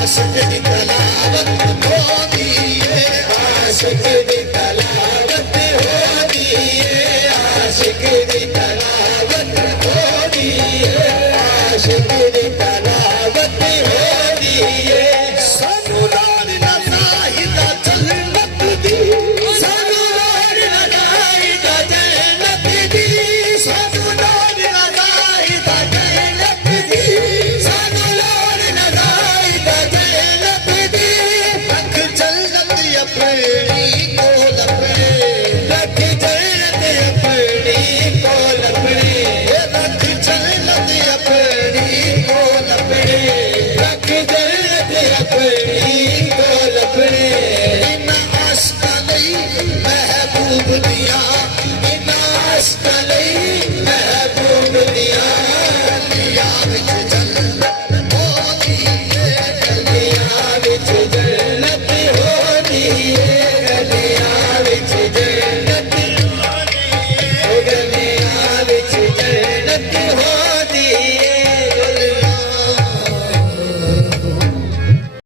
आशिक दी तलावत होती है, आशिक दी तलावत होती है, आशिक दी तलावत होती है, आशिक दी तलावत होती है। सानू लाल ना चाहिदा जन्नत दी, सानू लाल ना चाहिदा जन्नत दी, सानू लाल ना चाहिदा जन्नत दी, सानू लाल ना चाहिदा जन्नत दी। रख जन्नत अपनी कोल अपने, रख जन्नत अपनी कोल अपने, रख जन्नत अपनी कोल अपने, रख जन्नत अपनी कोल अपने। इन्ना आशका लई महबूब दिया, इन्ना आशका लई